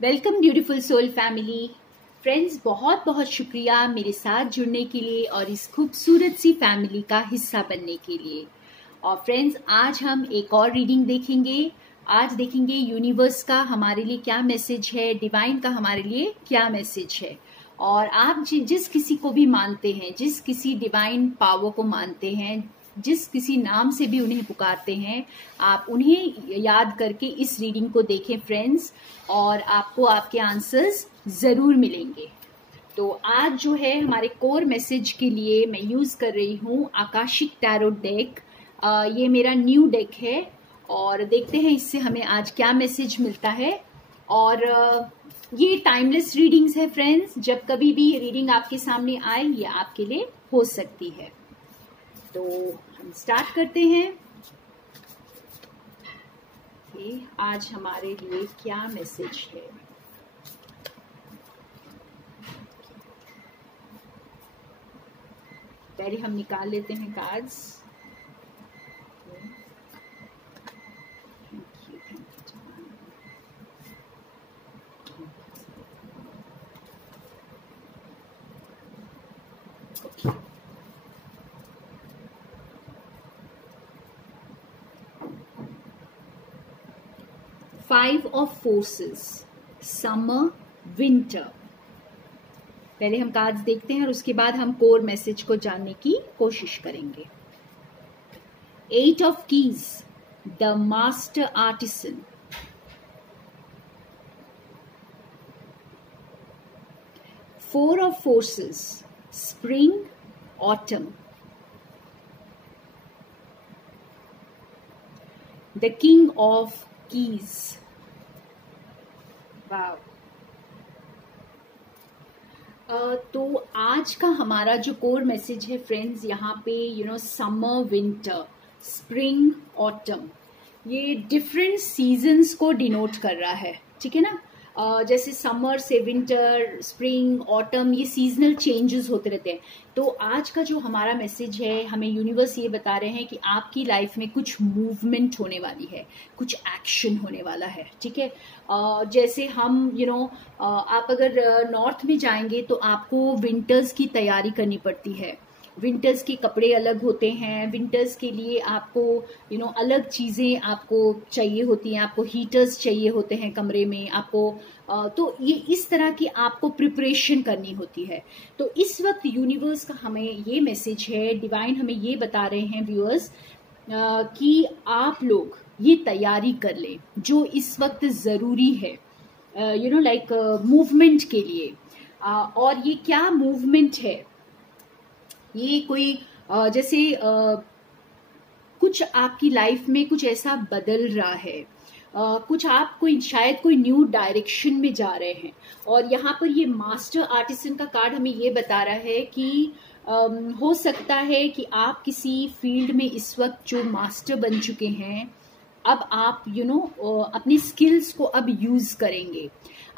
Welcome beautiful soul family. Friends, बहुत बहुत शुक्रिया मेरे साथ जुड़ने के लिए और इस खूबसूरत सी फैमिली का हिस्सा बनने के लिए। और फ्रेंड्स, आज हम एक और रीडिंग देखेंगे। आज देखेंगे यूनिवर्स का हमारे लिए क्या मैसेज है, डिवाइन का हमारे लिए क्या मैसेज है। और आप जिस किसी को भी मानते हैं, जिस किसी डिवाइन पावर को मानते हैं, जिस किसी नाम से भी उन्हें पुकारते हैं, आप उन्हें याद करके इस रीडिंग को देखें फ्रेंड्स, और आपको आपके आंसर्स जरूर मिलेंगे। तो आज जो है हमारे कोर मैसेज के लिए मैं यूज कर रही हूँ आकाशिक टैरो डेक। ये मेरा न्यू डेक है और देखते हैं इससे हमें आज क्या मैसेज मिलता है। और ये टाइमलेस रीडिंग्स है फ्रेंड्स, जब कभी भी ये रीडिंग आपके सामने आए ये आपके लिए हो सकती है। तो हम स्टार्ट करते हैं कि आज हमारे लिए क्या मैसेज है। पहले हम निकाल लेते हैं cards. Five of forces, summer, winter. पहले हम कार्ड्स देखते हैं और उसके बाद हम कोर मैसेज को जानने की कोशिश करेंगे। Eight of keys, the master artisan. Four of forces, spring, autumn. The king of keys. Wow. तो आज का हमारा जो कोर मैसेज है फ्रेंड्स, यहाँ पे समर, विंटर, स्प्रिंग, ऑटम, ये डिफरेंट सीजन्स को डिनोट कर रहा है, ठीक है ना। जैसे समर से विंटर, स्प्रिंग, ऑटम, ये सीजनल चेंजेस होते रहते हैं। तो आज का जो हमारा मैसेज है, हमें यूनिवर्स ये बता रहे हैं कि आपकी लाइफ में कुछ मूवमेंट होने वाली है, कुछ एक्शन होने वाला है, ठीक है। जैसे हम आप अगर नॉर्थ में जाएंगे तो आपको विंटर्स की तैयारी करनी पड़ती है। विंटर्स के कपड़े अलग होते हैं, विंटर्स के लिए आपको अलग चीज़ें आपको चाहिए होती हैं, आपको हीटर्स चाहिए होते हैं कमरे में आपको। तो ये इस तरह की आपको प्रिपरेशन करनी होती है। तो इस वक्त यूनिवर्स का हमें ये मैसेज है, डिवाइन हमें ये बता रहे हैं व्यूअर्स, कि आप लोग ये तैयारी कर लें जो इस वक्त ज़रूरी है लाइक मूवमेंट के लिए। और ये क्या मूवमेंट है, ये कोई जैसे कुछ आपकी लाइफ में कुछ ऐसा बदल रहा है, कुछ आप शायद कोई न्यू डायरेक्शन में जा रहे हैं। और यहाँ पर ये मास्टर आर्टिसन का कार्ड हमें ये बता रहा है कि हो सकता है कि आप किसी फील्ड में इस वक्त जो मास्टर बन चुके हैं, अब आप अपनी स्किल्स को अब यूज करेंगे।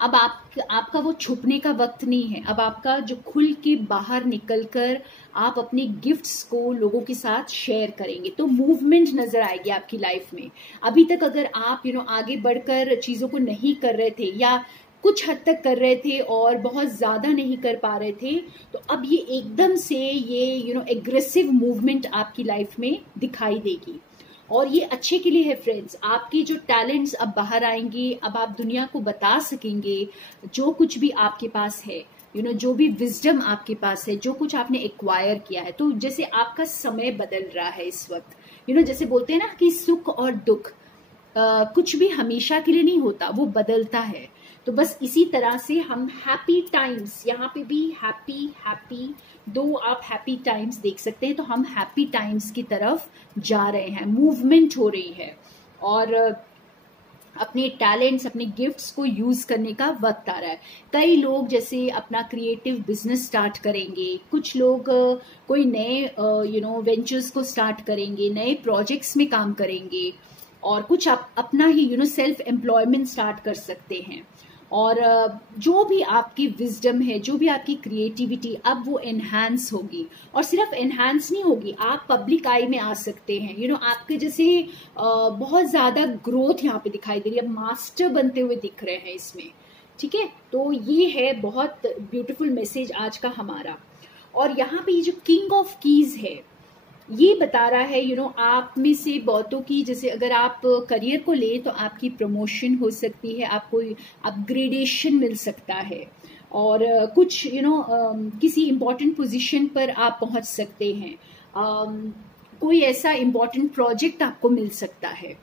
अब आपका वो छुपने का वक्त नहीं है, अब आपका जो खुल के बाहर निकलकर आप अपने गिफ्ट्स को लोगों के साथ शेयर करेंगे। तो मूवमेंट नजर आएगी आपकी लाइफ में। अभी तक अगर आप आगे बढ़कर चीजों को नहीं कर रहे थे या कुछ हद तक कर रहे थे और बहुत ज्यादा नहीं कर पा रहे थे, तो अब ये एकदम से ये एग्रेसिव मूवमेंट आपकी लाइफ में दिखाई देगी। और ये अच्छे के लिए है फ्रेंड्स। आपकी जो टैलेंट्स अब बाहर आएंगे, अब आप दुनिया को बता सकेंगे जो कुछ भी आपके पास है, जो भी विजडम आपके पास है, जो कुछ आपने एक्वायर किया है। तो जैसे आपका समय बदल रहा है इस वक्त, जैसे बोलते हैं ना कि सुख और दुख कुछ भी हमेशा के लिए नहीं होता, वो बदलता है। तो बस इसी तरह से हम हैप्पी टाइम्स, यहाँ पे भी हैप्पी दो आप हैप्पी टाइम्स देख सकते हैं। तो हम हैप्पी टाइम्स की तरफ जा रहे हैं, मूवमेंट हो रही है और अपने टैलेंट्स, अपने गिफ्ट्स को यूज करने का वक्त आ रहा है। कई लोग जैसे अपना क्रिएटिव बिजनेस स्टार्ट करेंगे, कुछ लोग कोई नए वेंचर्स को स्टार्ट करेंगे, नए प्रोजेक्ट्स में काम करेंगे, और कुछ आप अपना ही सेल्फ एम्प्लॉयमेंट स्टार्ट कर सकते हैं। और जो भी आपकी विजडम है, जो भी आपकी क्रिएटिविटी, अब वो एनहांस होगी। और सिर्फ एनहांस नहीं होगी, आप पब्लिक आई में आ सकते हैं। आपके जैसे बहुत ज्यादा ग्रोथ यहाँ पे दिखाई दे रही है, मास्टर बनते हुए दिख रहे हैं इसमें। ठीक है, तो ये है बहुत ब्यूटीफुल मैसेज आज का हमारा। और यहाँ पे ये जो किंग ऑफ कीज है ये बता रहा है आप में से बहुतों की, जैसे अगर आप करियर को ले तो आपकी प्रमोशन हो सकती है, आपको अपग्रेडेशन मिल सकता है, और कुछ किसी इम्पोर्टेंट पोजीशन पर आप पहुंच सकते हैं, कोई ऐसा इम्पोर्टेंट प्रोजेक्ट आपको मिल सकता है।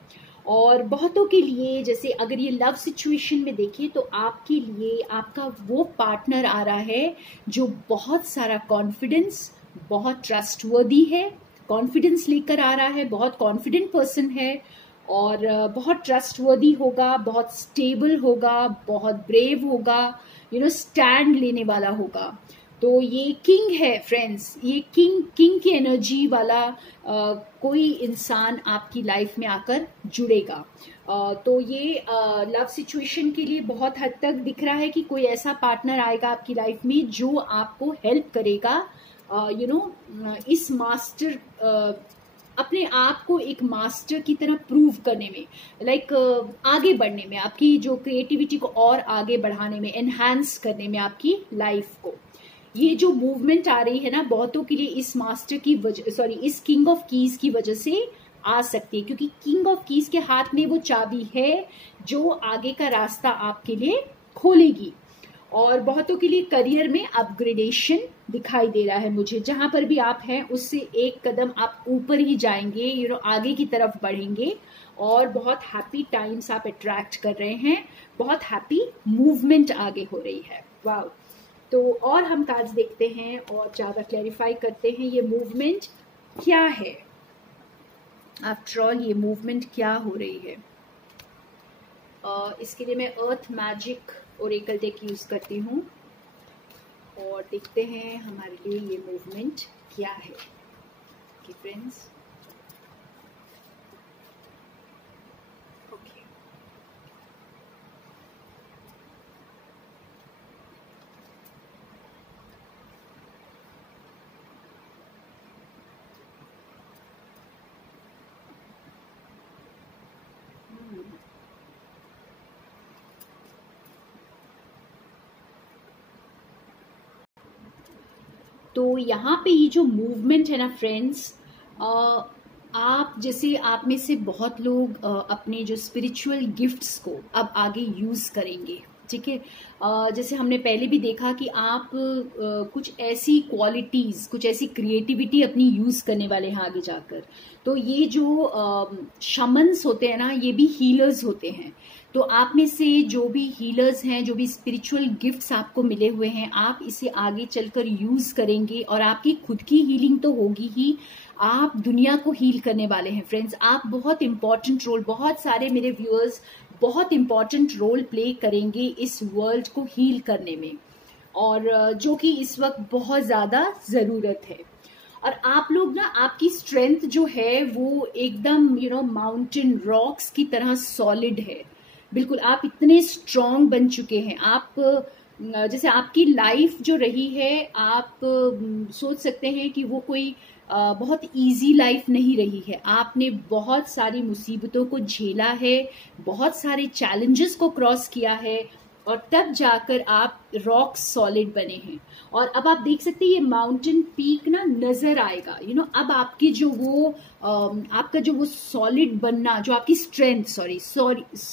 और बहुतों के लिए जैसे अगर ये लव सिचुएशन में देखें तो आपके लिए आपका वो पार्टनर आ रहा है जो बहुत सारा कॉन्फिडेंस, बहुत ट्रस्टवर्दी है, कॉन्फिडेंस लेकर आ रहा है, बहुत कॉन्फिडेंट पर्सन है, और बहुत ट्रस्टवर्दी होगा, बहुत स्टेबल होगा, बहुत ब्रेव होगा, स्टैंड लेने वाला होगा। तो ये किंग है फ्रेंड्स, ये किंग की एनर्जी वाला कोई इंसान आपकी लाइफ में आकर जुड़ेगा। तो ये लव सिचुएशन के लिए बहुत हद तक दिख रहा है कि कोई ऐसा पार्टनर आएगा आपकी लाइफ में जो आपको हेल्प करेगा इस मास्टर अपने आप को एक मास्टर की तरह प्रूव करने में, आगे बढ़ने में, आपकी जो क्रिएटिविटी को और आगे बढ़ाने में, एनहांस करने में आपकी लाइफ को। ये जो मूवमेंट आ रही है ना बहुतों के लिए इस मास्टर की इस किंग ऑफ कीज की वजह से आ सकती है, क्योंकि किंग ऑफ कीज के हाथ में वो चाबी है जो आगे का रास्ता आपके लिए खोलेगी। और बहुतों के लिए करियर में अपग्रेडेशन दिखाई दे रहा है मुझे, जहां पर भी आप हैं उससे एक कदम आप ऊपर ही जाएंगे, आगे की तरफ बढ़ेंगे, और बहुत हैप्पी टाइम्स आप अट्रैक्ट कर रहे हैं, बहुत हैप्पी मूवमेंट आगे हो रही है। वाह। तो और हम कार्ड्स देखते हैं और ज्यादा क्लैरिफाई करते हैं ये मूवमेंट क्या है, आफ्टर ऑल ये मूवमेंट क्या हो रही है। इसके लिए मैं अर्थ मैजिक ओरेकल डेक यूज करती हूँ और देखते हैं हमारे लिए ये मूवमेंट क्या है। ओके फ्रेंड्स, ओके, तो यहाँ पे ये जो मूवमेंट है ना फ्रेंड्स, आप जैसे आप में से बहुत लोग अपने जो स्पिरिचुअल गिफ्ट्स को अब आगे यूज करेंगे, ठीक है। जैसे हमने पहले भी देखा कि आप कुछ ऐसी क्वालिटीज, कुछ ऐसी क्रिएटिविटी अपनी यूज करने वाले हैं आगे जाकर। तो ये जो शमन्स होते हैं ना, ये भी हीलर्स होते हैं। तो आप में से जो भी हीलर्स हैं, जो भी स्पिरिचुअल गिफ्ट्स आपको मिले हुए हैं, आप इसे आगे चलकर यूज करेंगे और आपकी खुद की हीलिंग तो होगी ही, आप दुनिया को हील करने वाले हैं फ्रेंड्स। आप बहुत इंपॉर्टेंट रोल, बहुत सारे मेरे व्यूअर्स बहुत इंपॉर्टेंट रोल प्ले करेंगे इस वर्ल्ड को हील करने में, और जो कि इस वक्त बहुत ज्यादा जरूरत है। और आप लोग ना, आपकी स्ट्रेंथ जो है वो एकदम माउंटेन रॉक्स की तरह सॉलिड है, बिल्कुल आप इतने स्ट्रांग बन चुके हैं। आप जैसे आपकी लाइफ जो रही है, आप सोच सकते हैं कि वो कोई बहुत इजी लाइफ नहीं रही है। आपने बहुत सारी मुसीबतों को झेला है, बहुत सारे चैलेंजेस को क्रॉस किया है, और तब जाकर आप रॉक सॉलिड बने हैं। और अब आप देख सकते हैं ये माउंटेन पीक ना नजर आएगा, अब आपकी जो वो आपका जो वो सॉलिड बनना, जो आपकी स्ट्रेंथ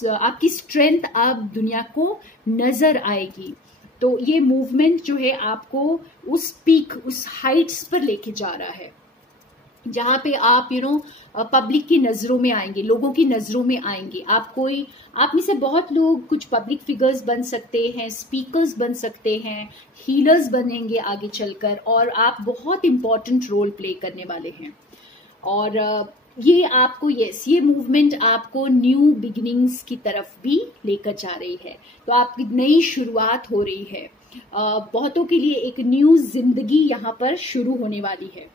आपकी स्ट्रेंथ अब दुनिया को नजर आएगी। तो ये मूवमेंट जो है आपको उस पीक, उस हाइट्स पर लेके जा रहा है, जहां पे आप पब्लिक की नजरों में आएंगे, लोगों की नजरों में आएंगे। आप में से बहुत लोग कुछ पब्लिक फिगर्स बन सकते हैं, स्पीकर्स बन सकते हैं, हीलर्स बनेंगे आगे चलकर, और आप बहुत इंपॉर्टेंट रोल प्ले करने वाले हैं। और ये आपको ये मूवमेंट आपको न्यू बिगिनिंग्स की तरफ भी लेकर जा रही है। तो आपकी नई शुरुआत हो रही है, बहुतों के लिए एक न्यू जिंदगी यहाँ पर शुरू होने वाली है।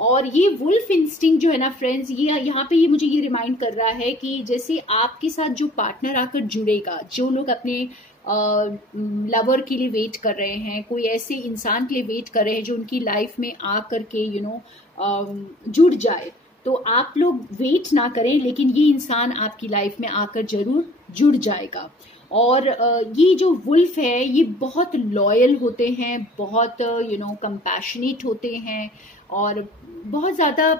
और ये वुल्फ इंस्टिंक्ट जो है ना फ्रेंड्स, ये यहाँ पे ये मुझे ये रिमाइंड कर रहा है कि जैसे आपके साथ जो पार्टनर आकर जुड़ेगा, जो लोग अपने लवर के लिए वेट कर रहे हैं, कोई ऐसे इंसान के लिए वेट कर रहे हैं जो उनकी लाइफ में आ करके जुड़ जाए, तो आप लोग वेट ना करें, लेकिन ये इंसान आपकी लाइफ में आकर जरूर जुड़ जाएगा। और ये जो वुल्फ है ये बहुत लॉयल होते हैं, बहुत कंपैशनेट होते हैं और बहुत ज़्यादा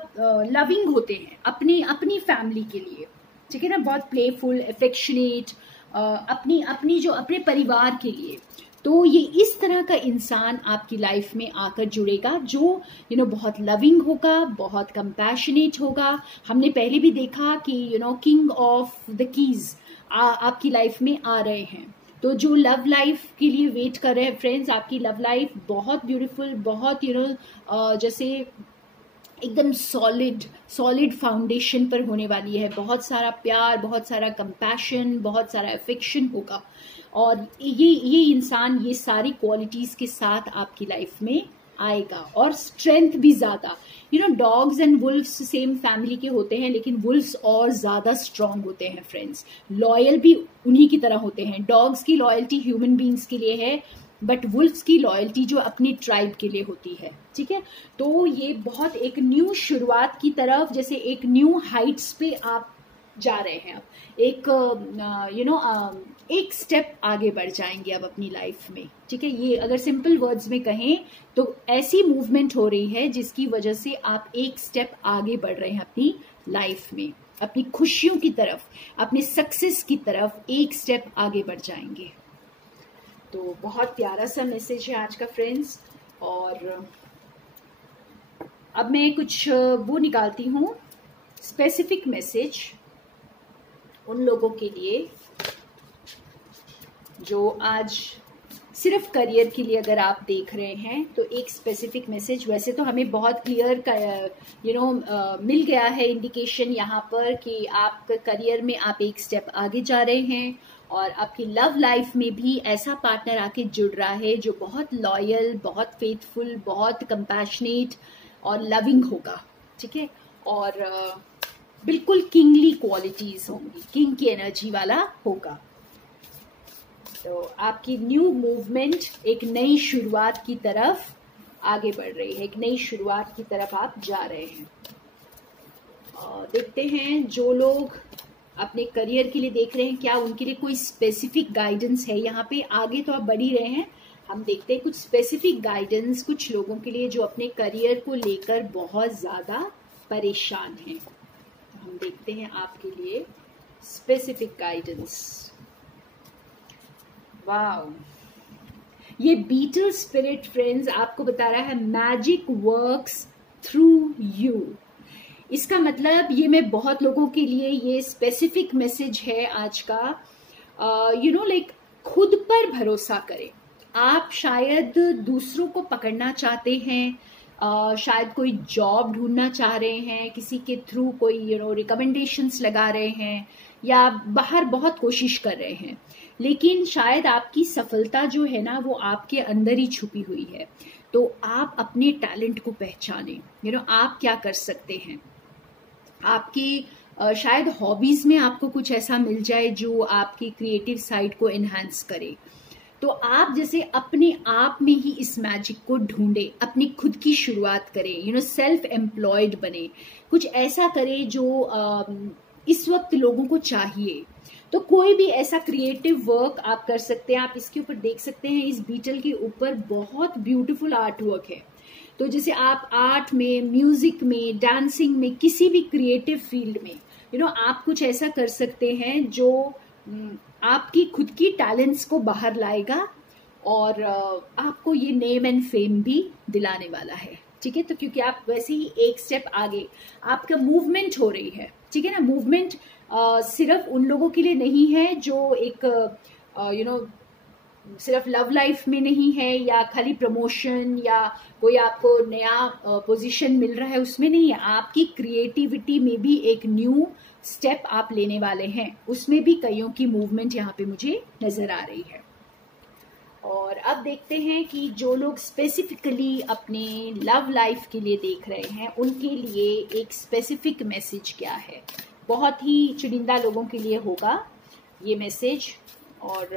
लविंग होते हैं अपनी अपनी फैमिली के लिए, ठीक है ना, बहुत प्लेफुल, एफेक्शनेट, अपनी अपनी जो अपने परिवार के लिए। तो ये इस तरह का इंसान आपकी लाइफ में आकर जुड़ेगा जो बहुत लविंग होगा, बहुत कंपैशनेट होगा। हमने पहले भी देखा कि किंग ऑफ द कीज आपकी लाइफ में आ रहे हैं। तो जो लव लाइफ के लिए वेट कर रहे हैं फ्रेंड्स, आपकी लव लाइफ बहुत ब्यूटीफुल, बहुत जैसे एकदम सॉलिड फाउंडेशन पर होने वाली है। बहुत सारा प्यार, बहुत सारा कंपैशन, बहुत सारा अफेक्शन होगा और ये इंसान ये सारी क्वालिटीज के साथ आपकी लाइफ में आएगा। और स्ट्रेंथ भी ज्यादा, dogs and wolves same family के होते हैं, लेकिन वुल्फ्स और ज्यादा स्ट्रांग होते हैं फ्रेंड्स। लॉयल भी उन्हीं की तरह होते हैं। डॉग्स की लॉयल्टी ह्यूमन बींग्स के लिए है, बट वुल्फ्स की लॉयल्टी जो अपनी ट्राइब के लिए होती है, ठीक है। तो ये बहुत एक न्यू शुरुआत की तरफ, जैसे एक न्यू हाइट्स पे आप जा रहे हैं। अब एक एक स्टेप आगे बढ़ जाएंगे अब अपनी लाइफ में, ठीक है। ये अगर सिंपल वर्ड्स में कहें तो ऐसी मूवमेंट हो रही है जिसकी वजह से आप एक स्टेप आगे बढ़ रहे हैं अपनी लाइफ में, अपनी खुशियों की तरफ, अपने सक्सेस की तरफ एक स्टेप आगे बढ़ जाएंगे। तो बहुत प्यारा सा मैसेज है आज का फ्रेंड्स। और अब मैं कुछ वो निकालती हूँ स्पेसिफिक मैसेज उन लोगों के लिए जो आज सिर्फ करियर के लिए अगर आप देख रहे हैं, तो एक स्पेसिफिक मैसेज। वैसे तो हमें बहुत क्लियर मिल गया है इंडिकेशन यहाँ पर कि आप करियर में आप एक स्टेप आगे जा रहे हैं और आपकी लव लाइफ में भी ऐसा पार्टनर आके जुड़ रहा है जो बहुत लॉयल, बहुत फेथफुल, बहुत कंपैशनेट और लविंग होगा, ठीक है। और बिल्कुल किंगली क्वालिटीज होंगी, किंग की एनर्जी वाला होगा। तो आपकी न्यू मूवमेंट एक नई शुरुआत की तरफ आगे बढ़ रही है, एक नई शुरुआत की तरफ आप जा रहे हैं। देखते हैं जो लोग अपने करियर के लिए देख रहे हैं, क्या उनके लिए कोई स्पेसिफिक गाइडेंस है यहाँ पे। आगे तो आप बढ़ ही रहे हैं, हम देखते हैं कुछ स्पेसिफिक गाइडेंस कुछ लोगों के लिए जो अपने करियर को लेकर बहुत ज्यादा परेशान हैं। हम देखते हैं आपके लिए स्पेसिफिक गाइडेंस। वाओ, ये बीटल स्पिरिट फ्रेंड्स आपको बता रहा है मैजिक वर्क्स थ्रू यू। इसका मतलब ये मैं बहुत लोगों के लिए ये स्पेसिफिक मैसेज है आज का। लाइक खुद पर भरोसा करें। आप शायद दूसरों को पकड़ना चाहते हैं, शायद कोई जॉब ढूंढना चाह रहे हैं, किसी के थ्रू कोई रिकमेंडेशंस लगा रहे हैं या बाहर बहुत कोशिश कर रहे हैं, लेकिन शायद आपकी सफलता जो है ना वो आपके अंदर ही छुपी हुई है। तो आप अपने टैलेंट को पहचानें। आप क्या कर सकते हैं। आपकी शायद हॉबीज में आपको कुछ ऐसा मिल जाए जो आपकी क्रिएटिव साइड को एनहांस करे। तो आप जैसे अपने आप में ही इस मैजिक को ढूंढे, अपनी खुद की शुरुआत करें, सेल्फ एम्प्लॉयड बने, कुछ ऐसा करें जो इस वक्त लोगों को चाहिए। तो कोई भी ऐसा क्रिएटिव वर्क आप कर सकते हैं। आप इसके ऊपर देख सकते हैं, इस बीटल के ऊपर बहुत ब्यूटीफुल आर्ट वर्क है। तो जैसे आप आर्ट में, म्यूजिक में, डांसिंग में, किसी भी क्रिएटिव फील्ड में आप कुछ ऐसा कर सकते हैं जो आपकी खुद की टैलेंट्स को बाहर लाएगा और आपको ये नेम एंड फेम भी दिलाने वाला है, ठीक है। तो क्योंकि आप वैसे ही एक स्टेप आगे, आपका मूवमेंट हो रही है, ठीक है ना। मूवमेंट सिर्फ उन लोगों के लिए नहीं है जो एक सिर्फ लव लाइफ में नहीं है या खाली प्रमोशन या कोई आपको नया पोजीशन मिल रहा है उसमें नहीं है। आपकी क्रिएटिविटी में भी एक न्यू स्टेप आप लेने वाले हैं, उसमें भी कईयों की मूवमेंट यहाँ पे मुझे नजर आ रही है। और अब देखते हैं कि जो लोग स्पेसिफिकली अपने लव लाइफ के लिए देख रहे हैं उनके लिए एक स्पेसिफिक मैसेज क्या है। बहुत ही चुनिंदा लोगों के लिए होगा ये मैसेज। और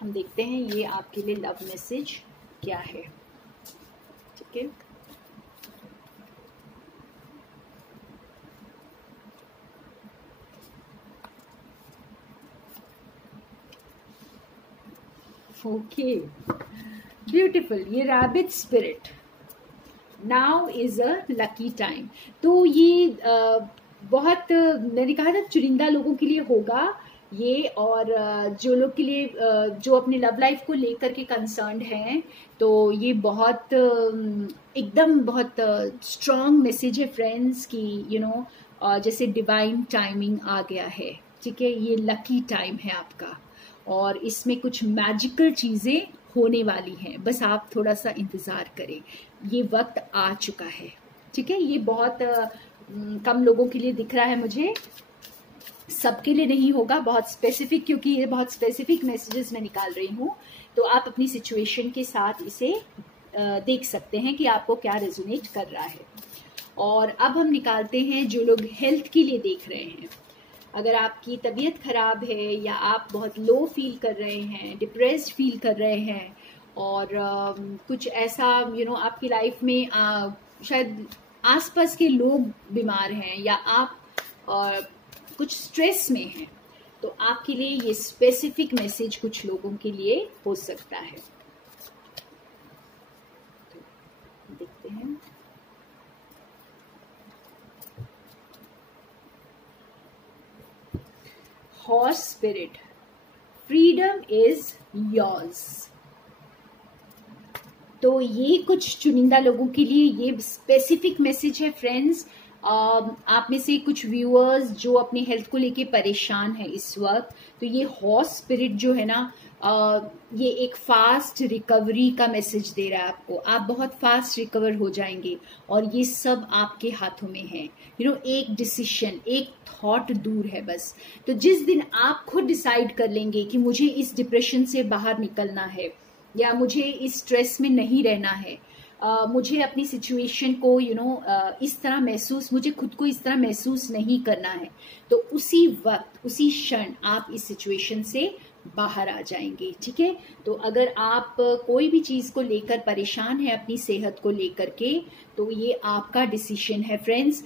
हम देखते हैं ये आपके लिए लव मैसेज क्या है, ठीक है। Okay, beautiful. ये rabbit spirit, now is a lucky time. तो ये बहुत मैंने कहा था चुनिंदा लोगों के लिए होगा ये, और जो लोग के लिए जो अपने लव लाइफ को लेकर के कंसर्न्ड हैं, तो ये बहुत एकदम बहुत स्ट्रॉन्ग मैसेज है फ्रेंड्स की जैसे डिवाइन टाइमिंग आ गया है। ठीक है, ये लकी टाइम है आपका, और इसमें कुछ मैजिकल चीज़ें होने वाली हैं, बस आप थोड़ा सा इंतज़ार करें, ये वक्त आ चुका है। ठीक है, ये बहुत कम लोगों के लिए दिख रहा है मुझे, सबके लिए नहीं होगा, बहुत स्पेसिफिक, क्योंकि ये बहुत स्पेसिफिक मैसेजेस मैं निकाल रही हूँ। तो आप अपनी सिचुएशन के साथ इसे देख सकते हैं कि आपको क्या रेजोनेट कर रहा है। और अब हम निकालते हैं जो लोग हेल्थ के लिए देख रहे हैं। अगर आपकी तबीयत खराब है, या आप बहुत लो फील कर रहे हैं, डिप्रेस्ड फील कर रहे हैं, और कुछ ऐसा आपकी लाइफ में शायद आसपास के लोग बीमार हैं, या आप कुछ स्ट्रेस में हैं, तो आपके लिए ये स्पेसिफिक मैसेज कुछ लोगों के लिए हो सकता है। तो देखते हैं। Horse spirit, freedom is yours. तो ये कुछ चुनिंदा लोगों के लिए ये स्पेसिफिक मैसेज है फ्रेंड्स। आप में से कुछ व्यूअर्स जो अपने हेल्थ को लेके परेशान है इस वक्त, तो ये हॉर्स स्पिरिट जो है ना, ये एक फास्ट रिकवरी का मैसेज दे रहा है आपको। आप बहुत फास्ट रिकवर हो जाएंगे, और ये सब आपके हाथों में है। एक डिसीशन, एक थॉट दूर है बस। तो जिस दिन आप खुद डिसाइड कर लेंगे कि मुझे इस डिप्रेशन से बाहर निकलना है, या मुझे इस स्ट्रेस में नहीं रहना है, मुझे अपनी सिचुएशन को इस तरह महसूस, मुझे खुद को इस तरह महसूस नहीं करना है, तो उसी वक्त, उसी क्षण आप इस सिचुएशन से बाहर आ जाएंगे। ठीक है, तो अगर आप कोई भी चीज़ को लेकर परेशान है, अपनी सेहत को लेकर के, तो ये आपका डिसीजन है फ्रेंड्स।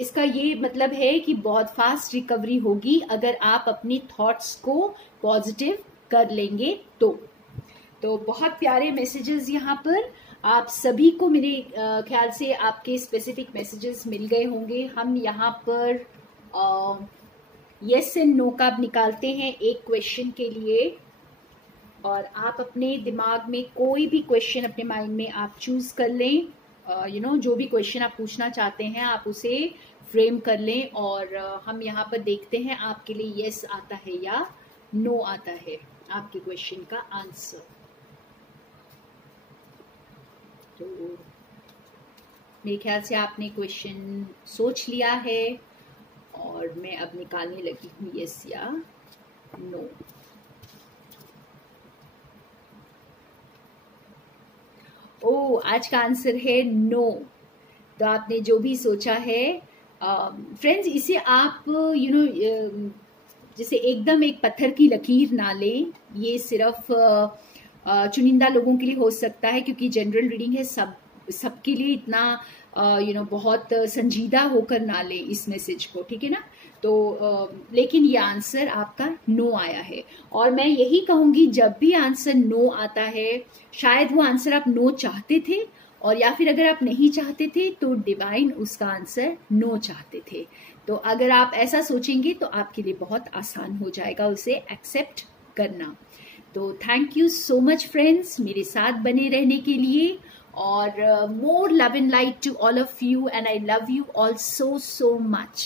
इसका ये मतलब है कि बहुत फास्ट रिकवरी होगी अगर आप अपनी थॉट्स को पॉजिटिव कर लेंगे तो बहुत प्यारे मैसेजेस यहाँ पर आप सभी को मेरे ख्याल से आपके स्पेसिफिक मैसेजेस मिल गए होंगे। हम यहाँ पर यस एंड नो का निकालते हैं एक क्वेश्चन के लिए, और आप अपने दिमाग में कोई भी क्वेश्चन अपने माइंड में आप चूज कर लें। जो भी क्वेश्चन आप पूछना चाहते हैं आप उसे फ्रेम कर लें, और हम यहाँ पर देखते हैं आपके लिए यस आता है या नो आता है आपके क्वेश्चन का आंसर। तो मेरे ख्याल से आपने क्वेश्चन सोच लिया है, और मैं अब निकालने लगी हूँ यस या नो। आज का आंसर है नो। तो आपने जो भी सोचा है फ्रेंड्स, इसे आप जैसे एकदम एक पत्थर की लकीर ना लें। ये सिर्फ चुनिंदा लोगों के लिए हो सकता है, क्योंकि जनरल रीडिंग है, सबके लिए इतना बहुत संजीदा होकर ना ले इस मैसेज को। ठीक है ना, तो लेकिन ये आंसर आपका नो आया है, और मैं यही कहूंगी जब भी आंसर नो आता है, शायद वो आंसर आप नो चाहते थे, और या फिर अगर आप नहीं चाहते थे तो डिवाइन उसका आंसर नो चाहते थे। तो अगर आप ऐसा सोचेंगे तो आपके लिए बहुत आसान हो जाएगा उसे एक्सेप्ट करना। तो thank you so much friends मेरे साथ बने रहने के लिए, और more love and light to all of you, and I love you all so much.